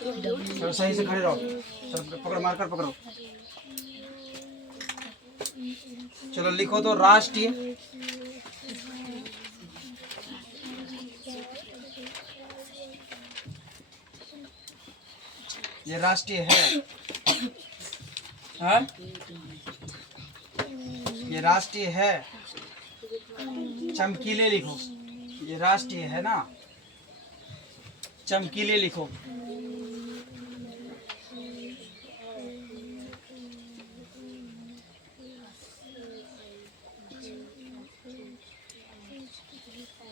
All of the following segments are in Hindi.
चलो सही से खड़े रहो। चलो पकड़ो, मार्कर पकड़ो। चलो लिखो तो राष्ट्रीय ये राष्ट्रीय है। हाँ? ये राष्ट्रीय है। चमकीले लिखो। ये राष्ट्रीय है ना, चमकीले लिखो।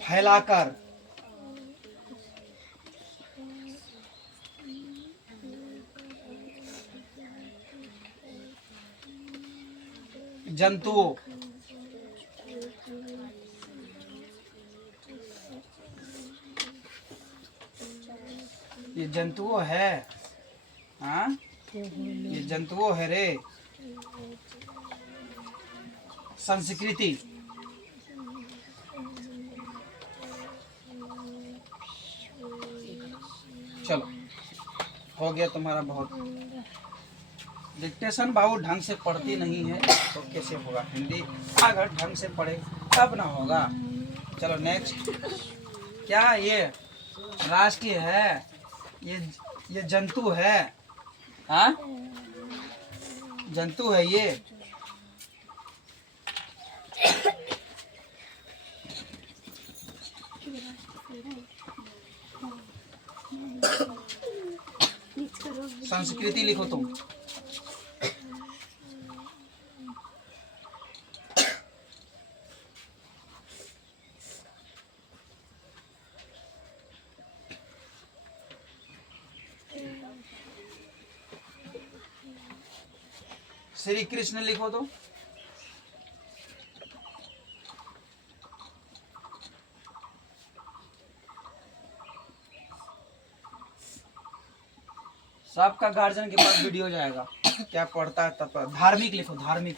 फैलाकर, जंतुओं, ये जंतुओं है। हाँ, ये जंतुओं है रे। संस्कृति, चलो हो गया तुम्हारा बहुत। डिक्टेशन बाबू ढंग से पढ़ती नहीं है तो कैसे होगा हिंदी? अगर ढंग से पढ़े तब ना होगा। चलो नेक्स्ट। क्या ये राष्ट्रीय है? ये जंतु है। हाँ, जंतु है ये। संस्कृति लिखो तुम। श्री कृष्ण लिखो तो। सबका गार्जियन के पास वीडियो जाएगा क्या पढ़ता है तब। धार्मिक लिखो, धार्मिक।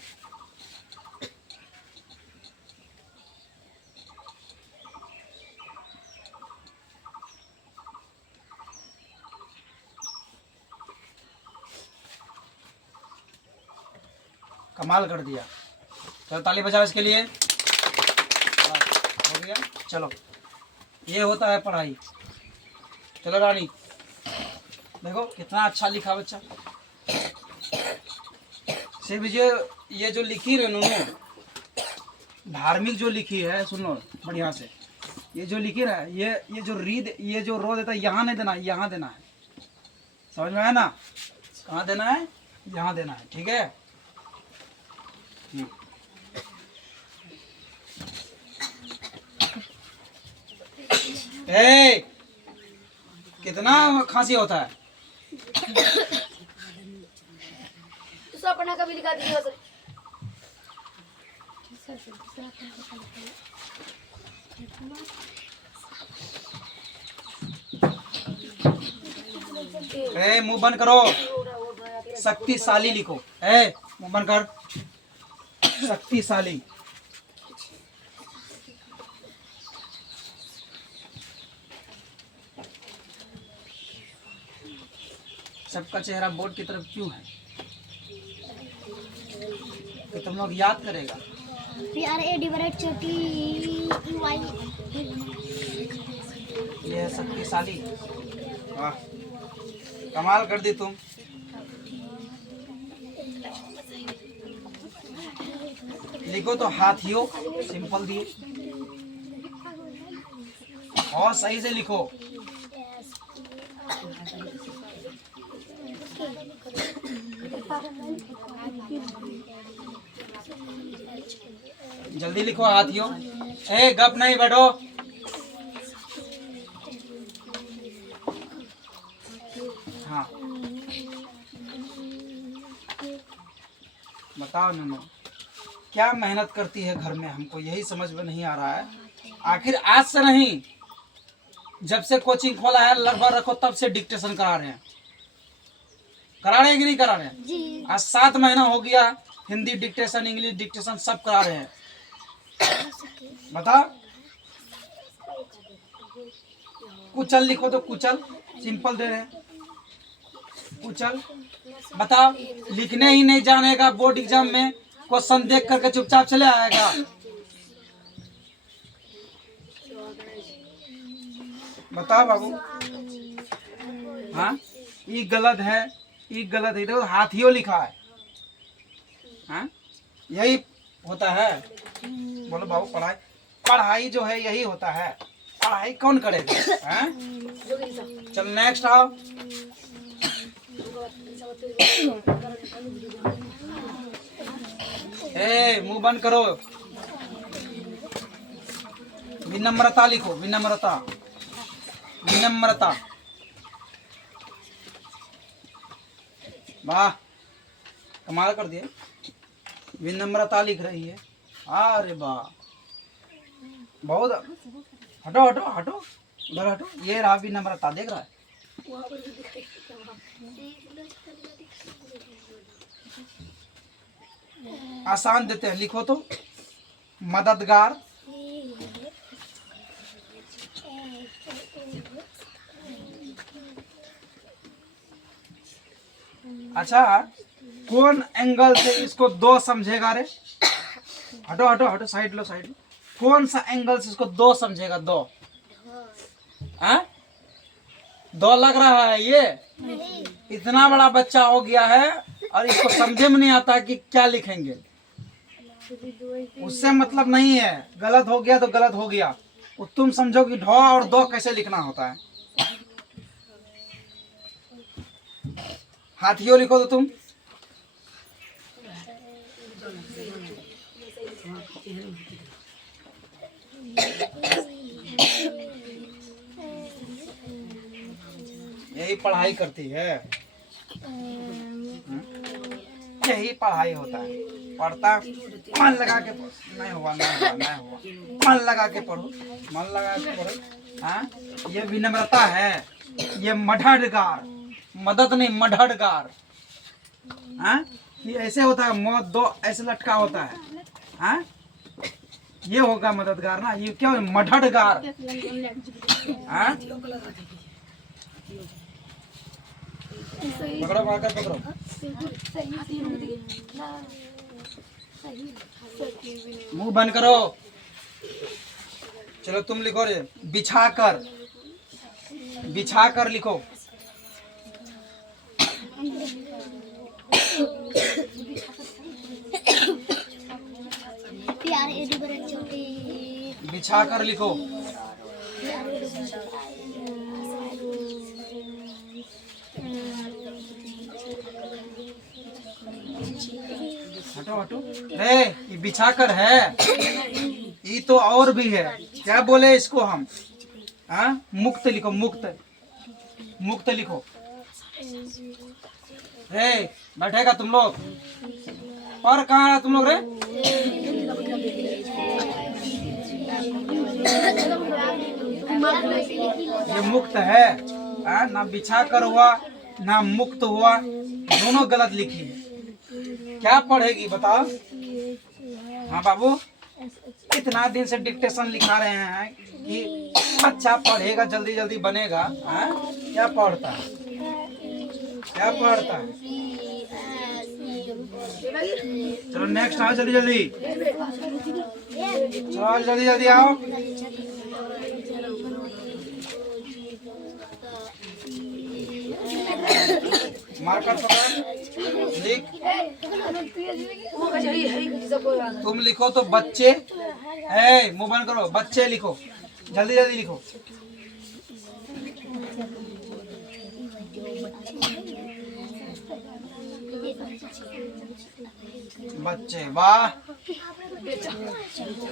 कमाल कर दिया। चलो ताली बजाओ इसके लिए। हो गया। चलो ये होता है पढ़ाई। चलो रानी देखो कितना अच्छा लिखा बच्चा। सिर्फ ये जो लिखी है उन्होंने धार्मिक जो लिखी है, सुनो बढ़िया से। ये जो लिखी ना, ये जो रीद, ये जो रो देता है, यहाँ नहीं देना, यहाँ देना है। समझ में आया ना? कहाँ देना है? यहाँ देना है। ठीक है। ए, कितना खांसी होता है? अपना कभी लिखा दीजिए। मुंह बंद करो। शक्तिशाली लिखो। मुंह बंद कर। शक्तिशाली। सबका चेहरा बोर्ड की तरफ क्यों है? तो तुम लोग याद करेगा। ये है शक्तिशाली। वाह, कमाल कर दी तुम। लिखो तो हाथियों, सिंपल दिए। और सही से लिखो। जल्दी लिखो हाथियों। गप नहीं बैठो। हाँ बताओ नन्नू, क्या मेहनत करती है घर में? हमको यही समझ में नहीं आ रहा है। आखिर आज से नहीं, जब से कोचिंग खोला है लगभग रखो तब से डिक्टेशन करा रहे हैं। करा रहे हैं कि नहीं करा रहे हैं? जी। आज 7 महीना हो गया। हिंदी डिक्टेशन, इंग्लिश डिक्टेशन सब करा रहे हैं। बता। कुचल लिखो तो कुचल, सिंपल दे रहे हैं। उछल। बताओ, लिखने ही नहीं जानेगा बोर्ड एग्जाम में, क्वेश्चन देख करके चुपचाप चले आएगा। बताओ बाबू। हाँ, ये गलत है, ये गलत है। देखो हाथियों लिखा है। हाँ, यही होता है। बोलो बाबू, पढ़ाई पढ़ाई जो है यही होता है। पढ़ाई कौन करेगा? हाँ? चल नेक्स्ट आओ। मुंह बंद करो। विनम्रता लिखो, विनम्रता, विनम्रता। वाह, कमाल कर दिया। विनम्रता लिख रही है। अरे वाह, बहुत। हटो हटो हटो, उधर हटो। ये रहा विनम्रता, देख रहा है। आसान देते हैं, लिखो तो। मददगार, अच्छा कौन एंगल से इसको दो समझेगा रे? हटो हटो हटो, साइड लो, साइड लो। कौन सा एंगल से इसको दो समझेगा? दो, हाँ? दो लग रहा है ये? इतना बड़ा बच्चा हो गया है और इसको समझे में नहीं आता कि क्या लिखेंगे। उससे मतलब नहीं है, गलत हो गया तो गलत हो गया। तुम समझो कि ढो और दो कैसे लिखना होता है। हाथियों लिखो तो तुम। यही पढ़ाई करती है, यही पढ़ाई होता है। पढ़ता, मन लगा के पढ़ो। नहीं हुआ, नहीं हुआ, नहीं हुआ। मन लगा के पढ़ो, मन लगा के पढ़ो। हाँ, ये विनम्रता है। ये मढ़ड़गार, मदद नहीं, मढ़ड़गार। हाँ, ये ऐसे होता है। मौत दो ऐसे लटका होता है। हाँ, ये होगा मददगार ना। ये क्या है? मढ़ड़गार। हाँ, पकड़ो, मारकर पकड़ो। मुंह बंद करो। चलो तुम लिखो रे। बिछाकर, बिछाकर लिखो। बिछाकर लिखो। हटो हटो। रे, ये बिछाकर है। ये तो और भी है। क्या बोले इसको हम? हाँ, मुक्त लिखो, मुक्त, मुक्त लिखो। रे, बैठेगा तुम लोग? और कहाँ है तुम लोग रे? ये मुक्त है। ना बिछा कर हुआ, ना मुक्त हुआ, दोनों गलत लिखी है। क्या पढ़ेगी बताओ? हाँ बाबू, इतना दिन से डिक्टेशन लिखा रहे हैं कि बच्चा पढ़ेगा, जल्दी जल्दी बनेगा। क्या पढ़ता है, क्या पढ़ता है? चलो नेक्स्ट आओ, जल्दी जल्दी। चलो जल्दी जल्दी आओ। मार्कर पकड़, लिख। तुम लिखो तो बच्चे। मुंह बंद करो। बच्चे लिखो, जल्दी जल्दी लिखो। बच्चे, वाह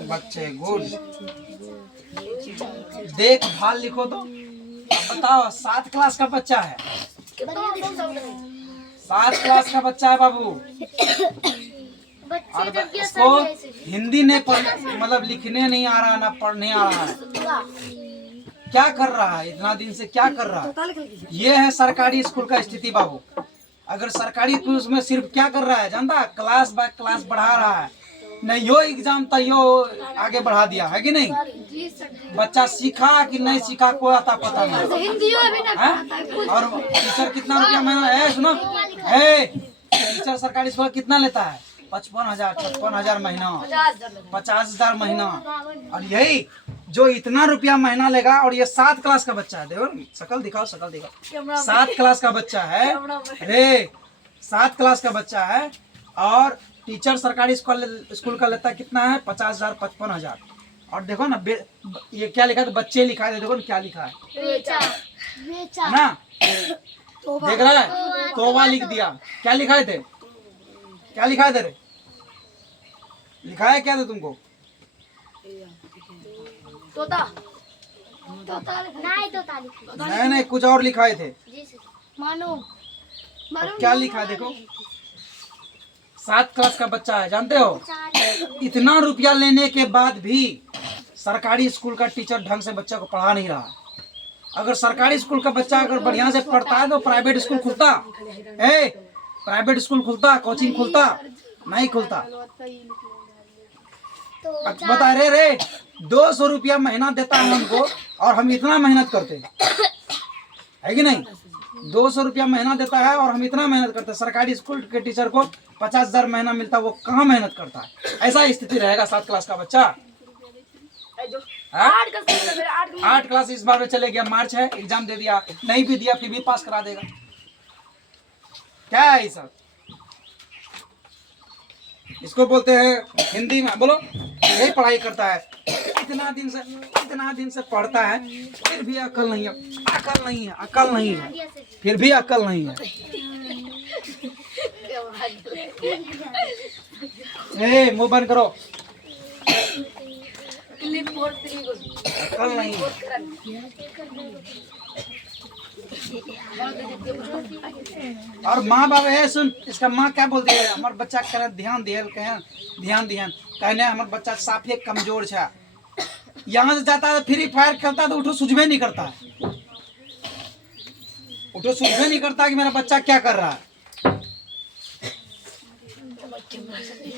बच्चे, गुड। देखभाल लिखो तो। अब बताओ, 7 क्लास का बच्चा है। 7 क्लास का बच्चा है बाबू। और उसको हिंदी नहीं पढ़, मतलब लिखने नहीं आ रहा, ना पढ़ने आ रहा है। क्या कर रहा है इतना दिन से? क्या कर रहा है? ये है सरकारी स्कूल का स्थिति बाबू। अगर सरकारी स्कूल में सिर्फ क्या कर रहा है जानता? क्लास बाय क्लास बढ़ा रहा है। नहीं यो एग्जाम था यो आगे बढ़ा दिया है कि नहीं? जी सर जी। बच्चा सीखा कि नहीं सीखा कोई आता पता नहीं। हिंदी भी ना हैं? और टीचर कितना रुपया महीना है सुनो है? टीचर सरकारी स्कूल कितना लेता है? 55,000 56,000 महीना, 50,000 महीना। और यही जो इतना रुपया महीना लेगा और ये 7 क्लास का बच्चा है। देखो शकल दिखाओ, शकल दिखाओ। 7 क्लास का बच्चा है, अरे 7 क्लास का बच्चा है और टीचर सरकारी स्कूल का लेता कितना है? 50,000 55,000। और देखो ना ये क्या लिखा है? बच्चे लिखा है, देखो ना क्या लिखा है ना? देख रहा है? तोबा लिख दिया। क्या लिखा थे? क्या लिखा है तेरे? लिखा है क्या था तुमको? तोता नहीं नहीं कुछ और लिखाए थे। जी सर। मानो क्या लिखा है देखो? 7 क्लास का बच्चा है, जानते हो? इतना रुपया लेने के बाद भी सरकारी स्कूल का टीचर ढंग से बच्चा को पढ़ा नहीं रहा। अगर सरकारी स्कूल का बच्चा अगर बढ़िया से पढ़ता है तो प्राइवेट स्कूल खुलता है। प्राइवेट स्कूल खुलता, कोचिंग खुलता, नहीं खुलता। बता रे 200 रुपया महीना देता है हमको और हम इतना मेहनत करते है कि नहीं? 200 रुपया महीना देता है और हम इतना मेहनत करते हैं। सरकारी स्कूल के टीचर को 50,000 महीना मिलता है, वो कहाँ मेहनत करता है? ऐसा स्थिति रहेगा 7 क्लास का बच्चा। 8 क्लास इस बार में चले गया, मार्च है, एग्जाम दे दिया, नहीं भी दिया फिर भी पास करा देगा। क्या है ये सब? इसको बोलते हैं हिंदी में, बोलो यही पढ़ाई करता है। इतना दिन से पढ़ता है फिर भी अकल नहीं है, अकल नहीं है, अकल नहीं है, फिर भी अकल नहीं है। ए मुंह बंद करो, अकल नहीं है। और माँ बाप है, सुन इसका माँ क्या बोलती है? हमारे बच्चा कहना ध्यान दिए, ध्यान कहने हमारे बच्चा साफे कमजोर है। यहाँ से जाता है फ्री फायर खेलता है तो उठो सुझबे नहीं करता है, उठो सुझबे नहीं करता कि मेरा बच्चा क्या कर रहा है।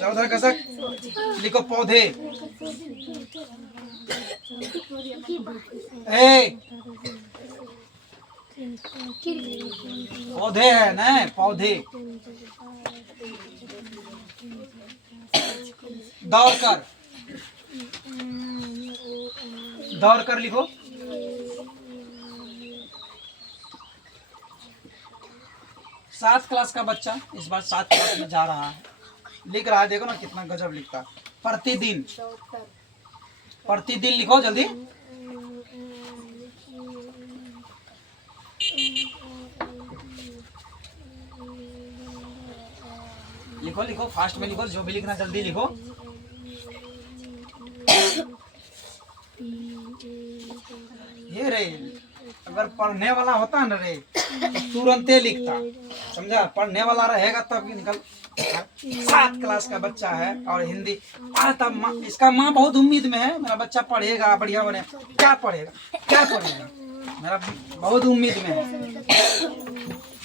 उधर कसक लिखो पौधे। पौधे है ना, पौधे। दौड़ कर लिखो। सात क्लास का बच्चा इस बार 7 क्लास में जा रहा है, लिख रहा है। देखो ना कितना गजब लिखता है। प्रतिदिन लिखो जल्दी। लिखो फास्ट में लिखो, जो भी लिखना जल्दी लिखो। ये रे अगर पढ़ने वाला होता ना रे तो तुरंत लिखता, समझा? पढ़ने वाला रहेगा तब भी निकल। 7 क्लास का बच्चा है और हिंदी आता। इसका माँ बहुत उम्मीद में है, मेरा बच्चा पढ़ेगा, बढ़िया बने। क्या पढ़ेगा मेरा बहुत उम्मीद में है।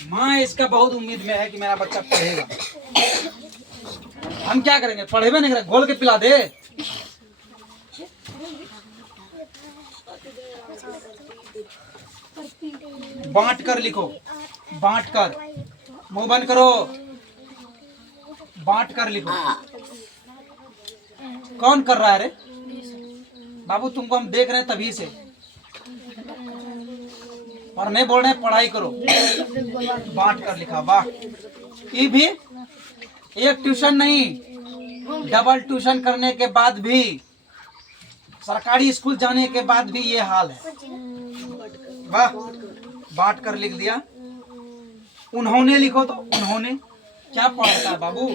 माँ इसका बहुत उम्मीद में है कि मेरा बच्चा पढ़ेगा। हम क्या करेंगे? पढ़ेबे नहीं करेंगे, घोल के पिला दे। बांट कर लिखो, बांट कर, मुंह बंद करो, बांट कर लिखो। कौन कर रहा है रे? बाबू तुमको हम देख रहे हैं तभी से। पर नहीं बोल रहे, पढ़ाई करो। बांट कर लिखा, वाह। ये भी एक ट्यूशन नहीं, डबल ट्यूशन करने के बाद भी, सरकारी स्कूल जाने के बाद भी ये हाल है। वाह, बांट कर लिख दिया। उन्होंने लिखो तो उन्होंने क्या पढ़ता है बाबू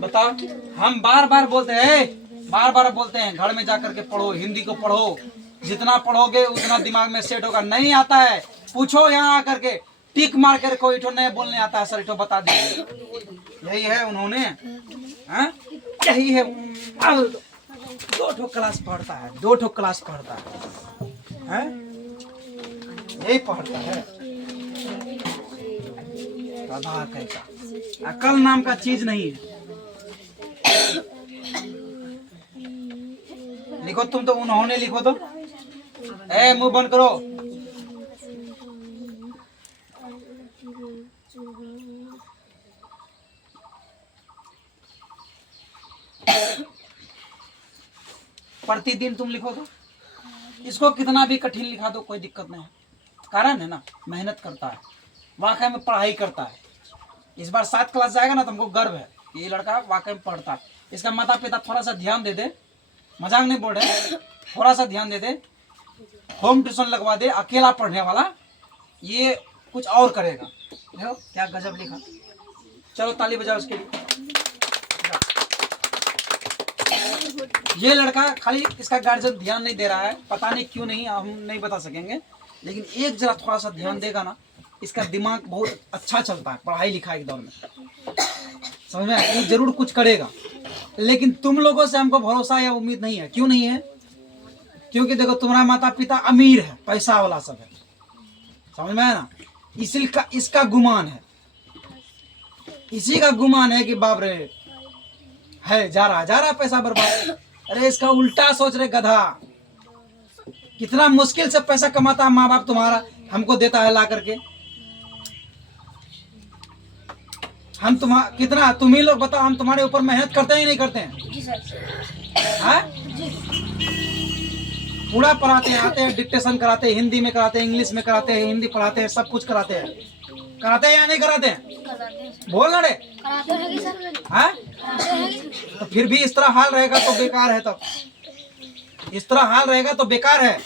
बताओ? हम बार बार बोलते हैं घर में जाकर के पढ़ो, हिंदी को पढ़ो। जितना पढ़ोगे उतना दिमाग में सेट होगा। नहीं आता है पूछो, यहाँ आकर के टिक मार कर कोई ठो नहीं बोलने आता है, सर ठो बता दीजिए। यही है उन्होंने, हाँ यही है। अब 2 ठो क्लास पढ़ता है, 2 ठो क्लास पढ़ता है, यही पढ़ता है। कैसा अकल नाम का चीज नहीं है। लिखो तुम तो उन्होंने लिखो तो। ए मुंह बंद करो। प्रतिदिन तुम लिखो तो। इसको कितना भी कठिन लिखा दो कोई दिक्कत नहीं है। कारण है ना, मेहनत करता है, वाकई में पढ़ाई करता है। इस बार 7 क्लास जाएगा ना तो हमको गर्व है, ये लड़का वाकई में पढ़ता है। इसका माता पिता थोड़ा सा ध्यान दे दे, मजाक नहीं बोल रहे, थोड़ा सा ध्यान दे दे, होम ट्यूशन लगवा दे, अकेला पढ़ने वाला, ये कुछ और करेगा। देखो क्या गजब लिखा। चलो ताली बजाओ उसके लिए। ये लड़का खाली इसका गार्जियन ध्यान नहीं दे रहा है, पता नहीं क्यों नहीं, हम नहीं बता सकेंगे, लेकिन एक जरा थोड़ा सा ध्यान देगा ना, इसका दिमाग बहुत अच्छा चलता है पढ़ाई लिखाई के दौर में, समझ में, ये जरूर कुछ करेगा। लेकिन तुम लोगों से हमको भरोसा या उम्मीद नहीं है। क्यों नहीं है? क्योंकि देखो तुम्हारा माता पिता अमीर है, पैसा वाला सब है, समझ में है ना, इसका इसका गुमान है, इसी का गुमान है कि बाप रे है जा रहा पैसा बर्बाद। अरे इसका उल्टा सोच रहे गधा, कितना मुश्किल से पैसा कमाता है माँ बाप तुम्हारा, हमको देता है ला करके। हम कितना तुम ही लोग बताओ, हम तुम्हारे ऊपर मेहनत करते हैं ही नहीं करते हैं? जी सर। हाँ? पूरा पढ़ाते हैं, आते हैं, डिक्टेशन कराते हैं, हिंदी में कराते हैं, इंग्लिश में कराते हैं, हिंदी पढ़ाते हैं, सब कुछ कराते हैं। कराते हैं या नहीं कराते हैं? बोल रहे कराते हैं कि सर? हाँ? तो फिर भी इस तरह हाल रहेगा तो बेकार है। तब इस तरह हाल रहेगा तो बेकार है।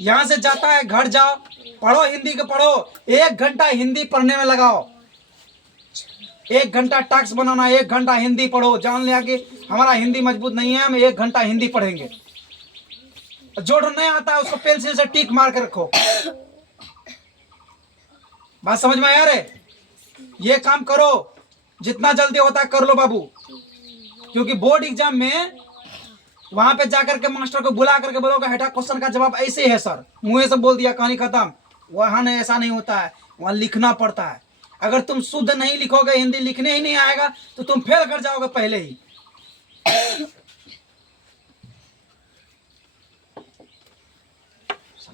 यहाँ से जाता है घर जाओ, पढ़ो हिंदी के पढ़ो, 1 घंटा हिंदी पढ़ने में लगाओ, 1 घंटा टैक्स बनाना, 1 घंटा हिंदी पढ़ो। जान लिया कि हमारा हिंदी मजबूत नहीं है, हम 1 घंटा हिंदी पढ़ेंगे। जोड़ नहीं आता है उसको पेंसिल से टिक मार के रखो। बात समझ में आया रे? ये काम करो, जितना जल्दी होता है कर लो बाबू, क्योंकि बोर्ड एग्जाम में वहां पे जाकर के मास्टर को बुला करके बोलोगे हेठा क्वेश्चन का जवाब ऐसे है सर, मुंह से बोल दिया, कहानी खत्म। वहां नहीं, ऐसा नहीं होता है, वहां लिखना पड़ता है। अगर तुम शुद्ध नहीं लिखोगे, हिंदी लिखने ही नहीं आएगा, तो तुम फेल कर जाओगे पहले ही।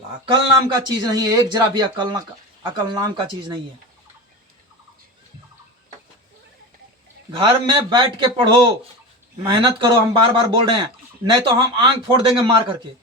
अकल नाम का चीज नहीं है, एक जरा भी अकल नाम का चीज नहीं है। घर में बैठ के पढ़ो, मेहनत करो, हम बार बार बोल रहे हैं, नहीं तो हम आंख फोड़ देंगे मार करके।